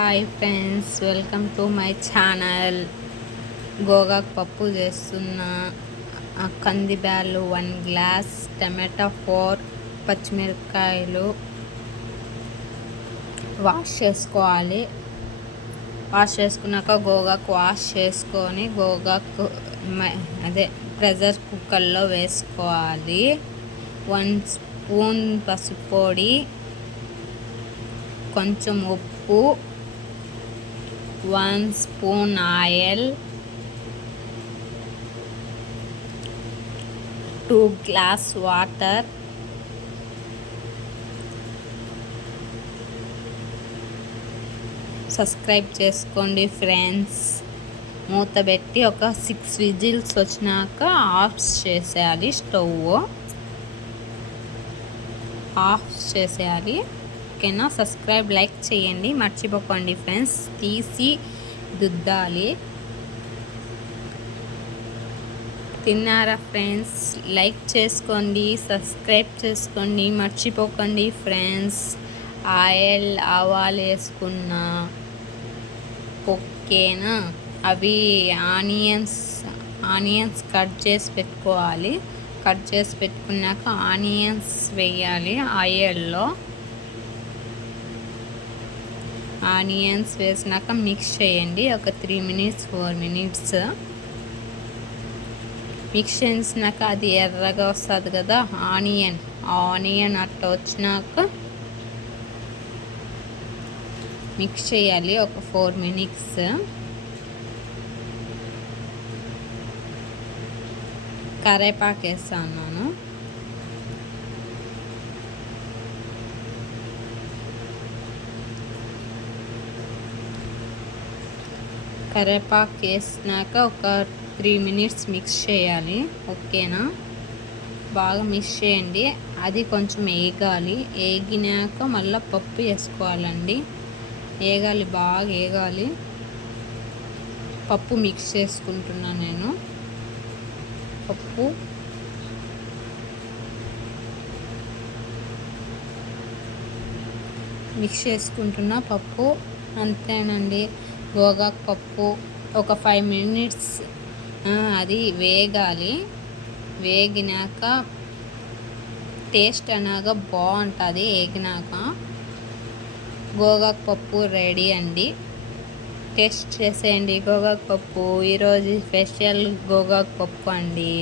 Hi friends welcome to my channel. గోగాకు పప్పు చేస్తున్న. కంది బ్యాలు వన్ గ్లాస్ టమాటా ఫోర్ పచ్చిమిరపకాయలు వాష్ చేసుకోవాలి. వాష్ చేసుకున్నాక గోగాకు వాష్ చేసుకొని గోగాకు అదే ప్రెషర్ కుక్కర్లో వేసుకోవాలి. వన్ స్పూన్ పసుపు పొడి కొంచెం ఉప్పు one spoon oil two glass water subscribe చేసుకోండి ఫ్రెండ్స్. మూత పెట్టి ఒక సిక్స్ విజిల్స్ వచ్చినాక ఆఫ్ చేసేయాలి స్టవ్. ఆఫ్ చేసేయాలి. ఓకేనా సబ్స్క్రైబ్ లైక్ చేయండి. మర్చిపోకండి ఫ్రెండ్స్. తీసి దుద్దాలి. తిన్నారా ఫ్రెండ్స్? లైక్ చేసుకోండి సబ్స్క్రైబ్ చేసుకోండి. మర్చిపోకండి ఫ్రెండ్స్. ఆయిల్ ఆవాలు వేసుకున్నా ఓకేనా అవి ఆనియన్స్ ఆనియన్స్ కట్ చేసి పెట్టుకోవాలి. కట్ చేసి పెట్టుకున్నాక ఆనియన్స్ వేయాలి ఆయిల్లో. ఆనియన్స్ వేసినాక మిక్స్ చేయండి. ఒక three minutes four minutes mix చేసినాక అది ఎర్రగా వస్తుంది కదా ఆనియన్. ఆనియన్ అట్లా వచ్చినాక మిక్స్ చేయాలి. ఒక ఫోర్ మినిట్స్ కరేపాకు వేస్తాను కరేపాకు వేసినాక ఒక త్రీ మినిట్స్ మిక్స్ చేయాలి. ఓకేనా? బాగా మిక్స్ చేయండి. అది కొంచెం వేగాలి. వేగినాక మళ్ళీ పప్పు వేసుకోవాలండి. వేగాలి బాగా వేగాలి. పప్పు మిక్స్ చేసుకుంటున్నాను నేను. పప్పు. మిక్స్ చేసుకుంటున్న పప్పు. అంతేనండి. గోగాకు పప్పు ఒక ఫైవ్ మినిట్స్ అది వేగాలి. వేగినాక టేస్ట్ అనగా బాగుంటుంది వేగినాక గోగాకు పప్పు రెడీ అండి. టేస్ట్ చేసేయండి గోగాకు పప్పు. ఈరోజు స్పెషల్ గోగాకు పప్పు అండి.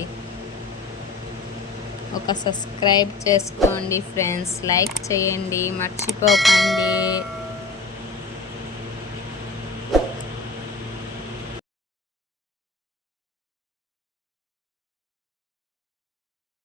ఒక సబ్స్క్రైబ్ చేసుకోండి ఫ్రెండ్స్ లైక్ చేయండి. మర్చిపోకండి.